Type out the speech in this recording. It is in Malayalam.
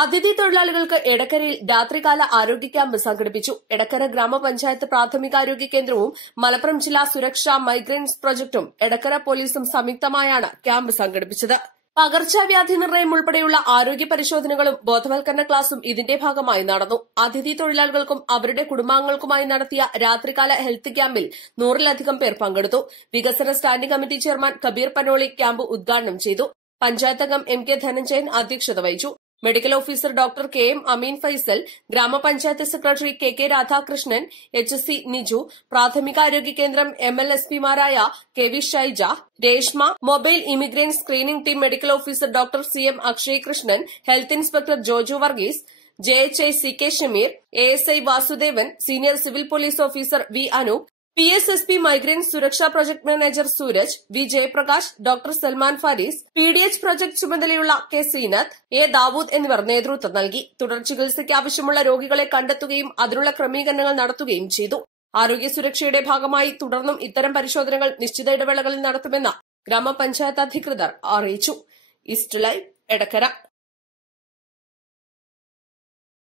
അതിഥി തൊഴിലാളികൾക്ക് എടക്കരയിൽ രാത്രികാല ആരോഗ്യ ക്യാമ്പ് സംഘടിപ്പിച്ചു. എടക്കര ഗ്രാമപഞ്ചായത്ത് പ്രാഥമികാരോഗ്യ കേന്ദ്രവും മലപ്പുറം ജില്ലാ സുരക്ഷാ മൈഗ്രൻസ് പ്രൊജക്ടും എടക്കര പോലീസും സംയുക്തമായാണ് ക്യാമ്പ് സംഘടിപ്പിച്ചത്. പകർച്ചവ്യാധി നിർണയം ഉൾപ്പെടെയുള്ള ആരോഗ്യ പരിശോധനകളും ബോധവൽക്കരണ ക്ലാസും ഇതിന്റെ ഭാഗമായി നടന്നു. അതിഥി തൊഴിലാളികൾക്കും അവരുടെ കുടുംബാംഗങ്ങൾക്കുമായി നടത്തിയ രാത്രികാല ഹെൽത്ത് ക്യാമ്പിൽ നൂറിലധികം പേർ പങ്കെടുത്തു. വികസന standing committee chairman Kabeer Panoli camp ഉദ്ഘാടനം ചെയ്തു. പഞ്ചായത്തംഗം എം കെ ധനഞ്ജയൻ അധ്യക്ഷത വഹിച്ചു. Medical officer doctor K M Ameen Faisal ഗ്രാമപഞ്ചായത്ത് secretary K K Radhakrishnan H S C Niju പ്രാഥമികാരോഗ്യ കേന്ദ്രം M L S പിമാരായ K V Shaija Reshma mobile immigrant screening team medical officer doctor C M Akshay Krishnan health inspector Joju Varghese J H I C K Shameer A S I Vasudevan senior civil police officer V Anoop P S S P migrant Suraksha project manager Sooraj V Jayaprakash doctor Salman Faris P D H project ചുമതലയുള്ള കെ സീനത്ത് എ ദാവൂദ് എന്നിവർ നേതൃത്വം നൽകി. തുടർ ചികിത്സയ്ക്ക് ആവശ്യമുള്ള രോഗികളെ കണ്ടെത്തുകയും അതിനുള്ള ക്രമീകരണങ്ങൾ നടത്തുകയും ചെയ്തു. ആരോഗ്യ സുരക്ഷയുടെ ഭാഗമായി തുടർന്നും ഇത്തരം പരിശോധനകൾ നിശ്ചിത ഇടവേളകളിൽ നടത്തുമെന്ന് ഗ്രാമപഞ്ചായത്ത് അധികൃതർ അറിയിച്ചു. East Live Edakkara.